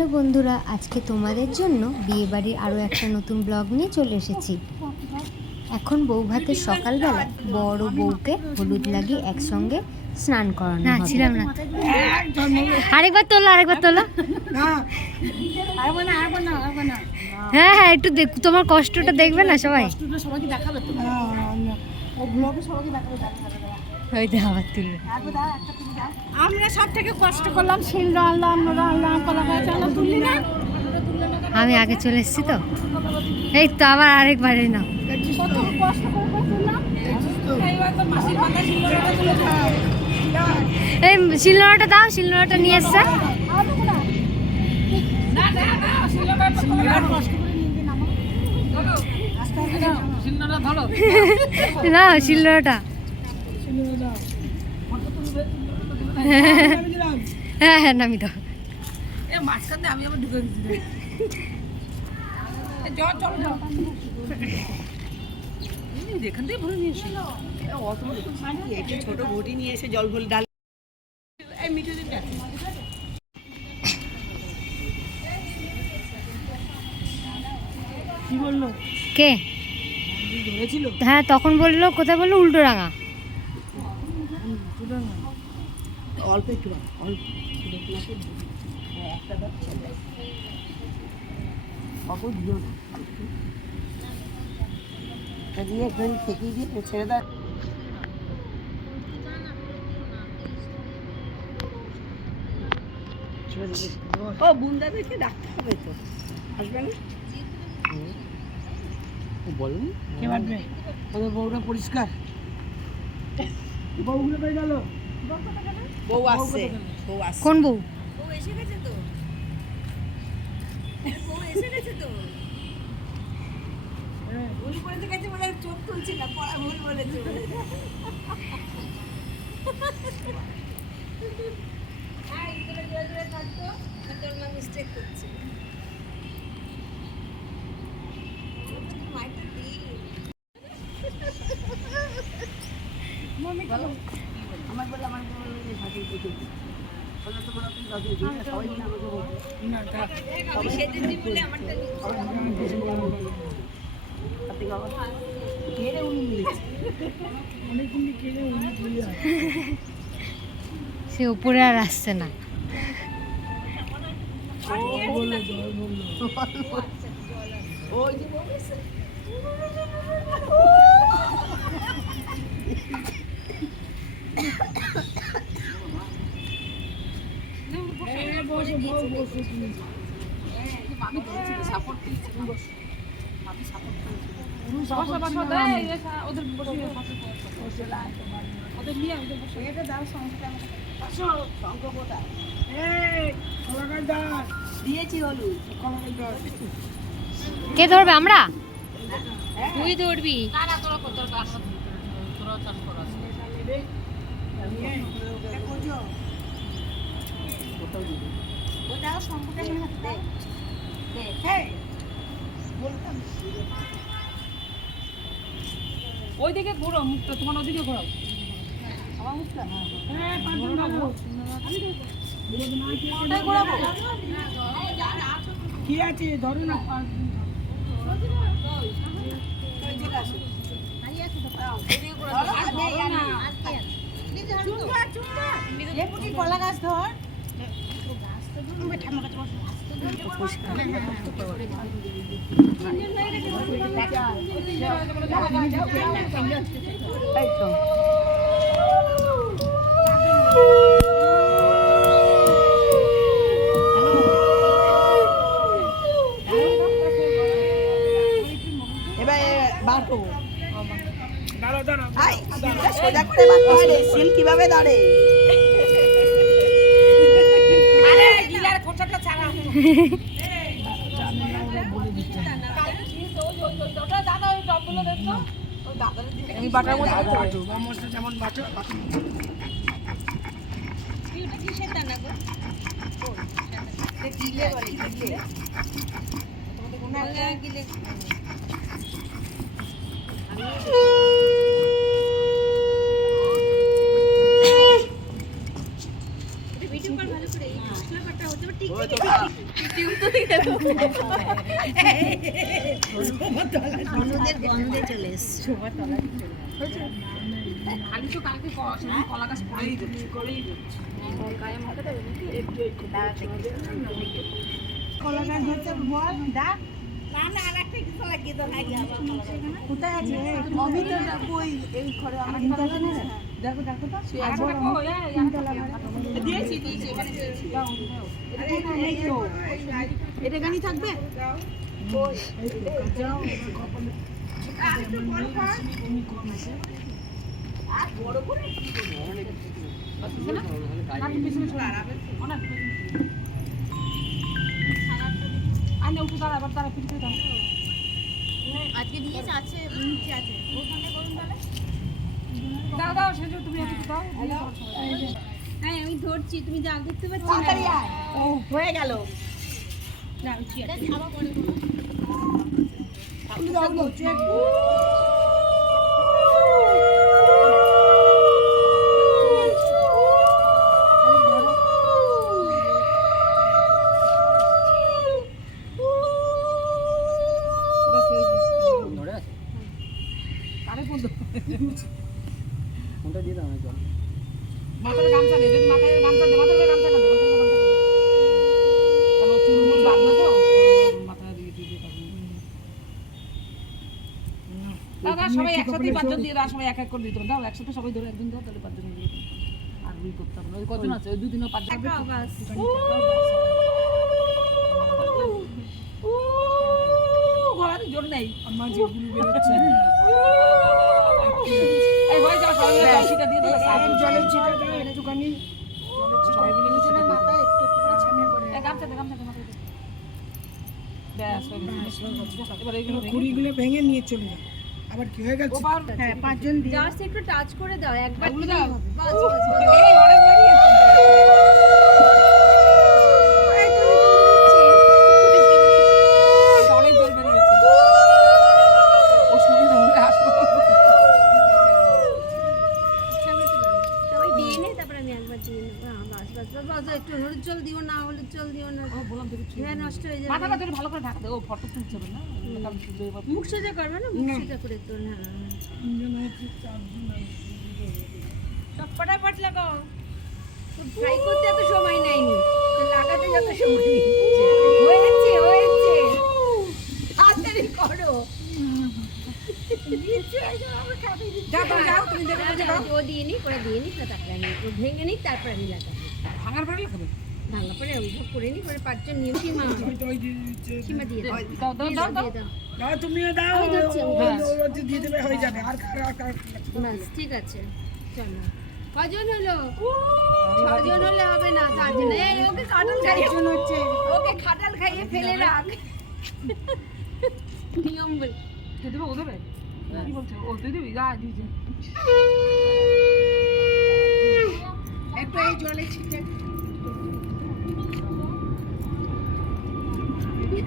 Hello বন্ধুরা আজকে তোমাদের জন্য বিয়েবাড়ির আরও একটা নতুন ব্লগ নিয়ে চলে এসেছি। এখন বউ ভাতের সকালবেলা বড় বউকে হলুদ লাগিয়ে একসঙ্গে স্নান করানো না ছিলাম না। আরেকবার তোলো আরেকবার তোলো। হ্যাঁ হ্যাঁ একটু দেখ তোমার কষ্টটা দেখবে না সবাই? তো। আবার তুলবে। আমরা সব থেকে কষ্ট করলাম শিল আনলাম নোড়া আনলাম কলা গাছ আনলাম তুললি না? আমি আগে চলে এসেছি তো। এই তো আবার আরেকবার এই নাও কত কষ্ট করে করে তুললাম? এইবার তো মাসির মাথা শিল নোড়াটা তুলে দাও এই শিলনোড়াটা দাও শিলনোড়াটা নিয়ে এসছে। না না না না শিলনোড়াটা হ্যাঁ হ্যাঁ নামি দাও। এ মাঝখানে আমি আবার ঢুকে গেছি চল চল চল এখান থেকে ভরে নিয়ে এসে। ছোট ঘটি নিয়ে এসে জল ভরে ডাল। এই মিঠে দিন কি বলল? কে? হ্যাঁ তখন বলল কোথায় বলল? উল্টো রাঙা অল্প একটু অল্প। অল্প দিও না। দিয়ে একটু থেকে দিয়ে ছেড়ে দাও। ও বুন্দাদেরকে ডাকতে হবে তো। আসবে না? বলেন? কে বাঁধবে ওদের বউটা পরিষ্কার। বউগুলো পেয়ে গেল। বউ আসছে বউ আসছে কোন বউ? ভুল বলেছে গেছে বলে চোখ তুলছি না পড়া ভুল বলেছে। আমার সে উপরে আর আসছে না যে বলেছে বসা বসা দে এই এসা, ওদের বসে ওদের নিয়ে ওদের বসে এটা দাও সংস্কার আসো শঙ্খ কোথায় দিয়েছি হলুদ কে ধরবে আমরা? তুই ধরবি। না না তোরা তোরা তোরা চাষ করা ওটা হাতে দে হ্যাঁ। বলতাম। ওই দিকে ঘোরো মুখটা তোমার ওদিকে ঘোরাও। আমার মুখটা? হ্যাঁ ওটাই ঘোরাবো? কি আছে? ধরো না কলা গাছ ধর। এই তো সোজা করে কীভাবে দাঁড়ে গিলে বলে গিলে হলুদের গন্ধে চলে এসছে খালি তো কালকে কলা গাছ পড়েই যাচ্ছে করেই যাচ্ছে কলা গাছ ধরতে বল ডাক না না আর একটা কিছু লাগিয়ে দাও লাগিয়ে কোথায় আছে? আমি তো কই এই ঘরে আমার দেখো দেখো তো। একটা কই। দিয়েছি দিয়েছি এখানে দিয়েছি এটা গানি থাকবে আর পিছনে চলে আয়। অনেক আর না উঠে দাঁড়া আবার তারা পিছনে দাঁড়া আজকে দিয়েছে আছে আছে ওখানে করুন তাহলে দাও দাও সেজো তুমি একটু দাও হ্যাঁ আমি ধরছি তুমি যা দেখতে পাচ্ছি না। ও হয়ে গেল। আবার পরে দাও দাও দাও দাও সবাই একসাথে পাঁচজন দিয়ে দাও সবাই এক এক করে দিতে দাও একসাথে সবাই ধরে একদিন দাও তাহলে পাঁচজন দিয়ে আর দুই করতে ওই কজন আছে? ওই দুই পাঁচজন উ, জোর নেই। আমার যেগুলো বেরোচ্ছে। এই হয়ে যাও সবাই মিলে দিয়ে দাও জলের ছিটা দাও। একটুখানি সবাই মিলে নিচে নামো। মাথায় একটু একটু ছামিয়ে করে গামছা দে, গামছা দে, মাথায় দে। ব্যাস, এবার এইগুলো ভেঙে- ভেঙে নিয়ে চলে যাও। আবার কি হয়ে গেছে হ্যাঁ পাঁচজন দিয়ে জাস্ট একটু টাচ করে দাও একবার দাও। বাস বাস বাস। এই, অনেক দে ও ফটো না? মুখ সোজা করবে না? মুখ সোজা করে তো না। সব ফটাফট লাগাও। ফ্রাই করতে এত সময় নেয়নি। লাগাতে যত সময় হয়েছে হয়েছে। তাড়াতাড়ি করো। ও দিয়ে নি করে দিয়ে নি তারপরে আমি ভেঙে নি তারপর আমি লাগাবো। ভাঙার পরে লাগাবে? ভাঙা পরে অভিযোগ করে নি পরে পাঁচজন নিয়ে সীমা ওই দিয়ে দিচ্ছে। সীমা দিয়ে দাও দাও দাও দাও দাও দাও দিয়ে দাও। দাও তুমিও দাও। আমি দিচ্ছি, আমি ও- দিচ্ছি। ও- ও দিয়ে দেবে হয়ে যাবে। আর কার আর কার? ব্যাস ঠিক আছে। চলো। কজন হলো? ছজন হলে হবে না চারজন। এই ওকে কাঁঠাল খাইয়ে হচ্ছে। ওকে খাটাল খাইয়ে ফেলে রাখ। নিয়ম বল। দিয়ে ও দেবে? কি বলছো? ও দিয়ে যা দিয়েছে একটু এই জলে ছিটে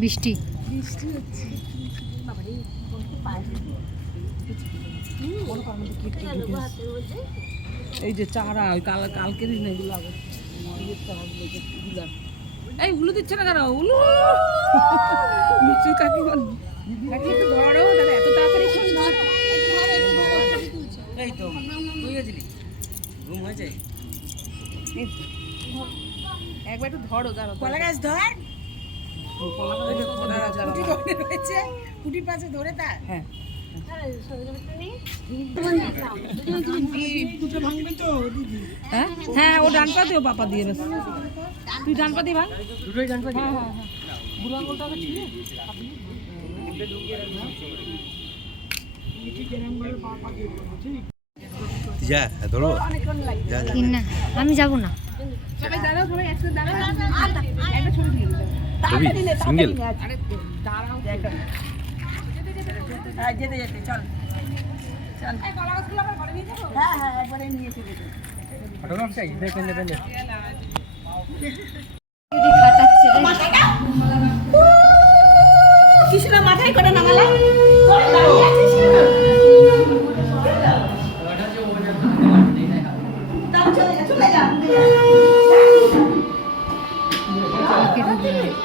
বৃষ্টি। এই যে চারা ওই কাল কালকেরই না এগুলো এই উলু দিচ্ছে না কেন? উলু! মিষ্টি কাকি বল কাকি একটু ধরো দাদা এত তাড়াতাড়ি এই তো ঘুম এই তো। একবার একটু ধরো দাঁড়াও কলা গাছ ধর। ধরে কুটির পাশে ধরে তার হ্যাঁ দুটো ভাঙবে তো দিদি হ্যাঁ। হ্যাঁ? ও ডান পা দিও পাপা দিয়ে বেশ। তুই ডান পা দিয়ে ভাঙ। দুটোই জানতে হ্যাঁ হ্যাঁ হ্যাঁ। বুড়ো আঙুলটা যা ধরো না আমি যাব না। সবাই দাঁড়াও সবাই একসাথে দাঁড়াও একটা ছবি তুলে দাও ছবি সিঙ্গেল। হ্যাঁ যেতে যেতে চল। চল। হ্যাঁ হ্যাঁ একবারে নিয়ে চলে যাব। দিদি খাটাচ্ছে রে। কৃষ্ণ মাথায় করে নামালে ওকে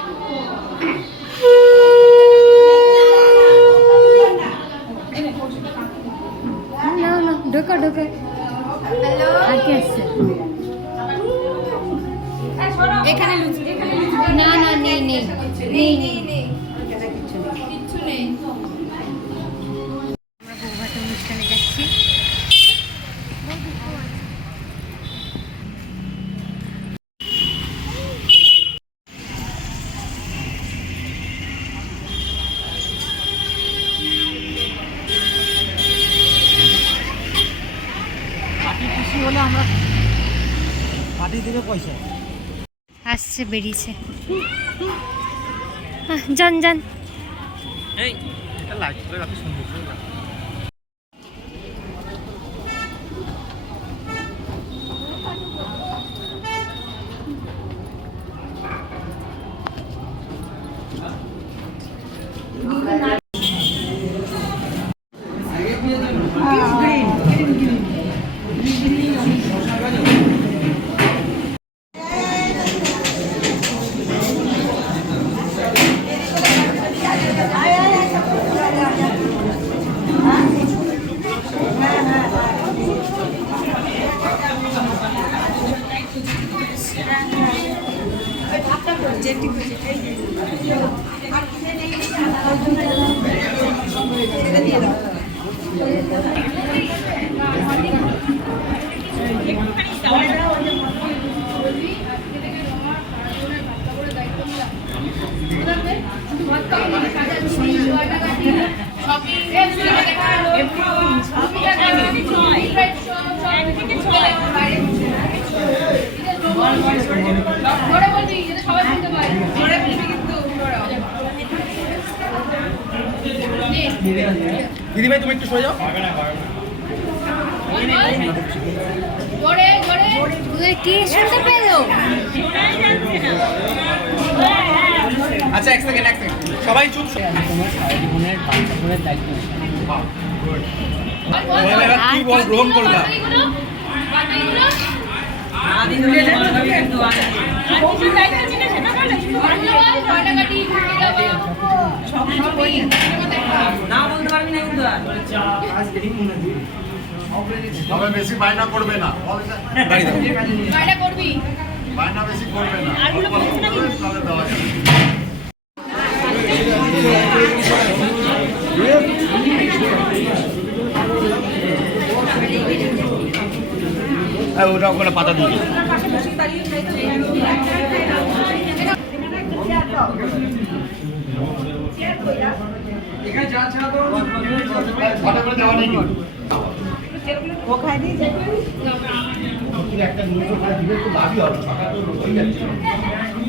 আসছে বেরিয়েছে। যান যান। এই লাইট দিদি ভাই তুমি একটু সরে যাও। কি শুনতে পেল? আচ্ছা এক সেকেন্ড এক সেকেন্ড সবাই চুপ। এবার তুই বল গ্রহণ করলাম বেশি বায়না করবে না। বায়না বেশি করবে না অল্প অল্প করে তাহলে দেওয়া যাবে ওটা ওখানে পাতা কিন্তু একটা একটু লাভই হবে টাকা তো হয়ে যাচ্ছে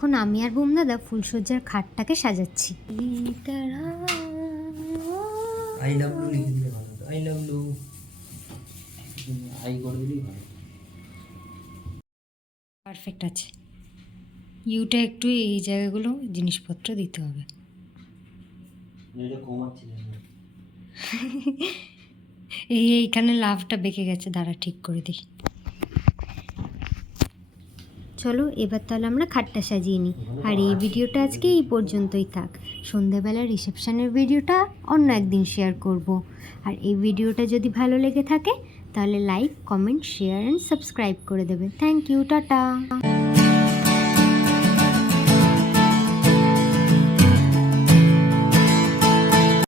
এখন আমি আর বোম দাদা ফুলসজ্জার খাটটাকে সাজাচ্ছি। আই লাভ ইউ লিখে দিলে ভালো আই লাভ ইউ আই করে দিলেই ভালো পারফেক্ট আছে। ইউটা একটু এই জায়গাগুলো জিনিসপত্র দিতে হবে। এই এইখানে লাভটা বেঁকে গেছে। দাঁড়া ঠিক করে দিই। চলো এবার তাহলে আমরা খাটটা সাজিয়ে নিই। আর এই ভিডিওটা আজকে এই পর্যন্তই থাক। সন্ধ্যাবেলা রিসেপশানের ভিডিওটা অন্য একদিন শেয়ার করব। আর এই ভিডিওটা যদি ভালো লেগে থাকে তাহলে like comment share and subscribe করে দেবে। Thank you tata.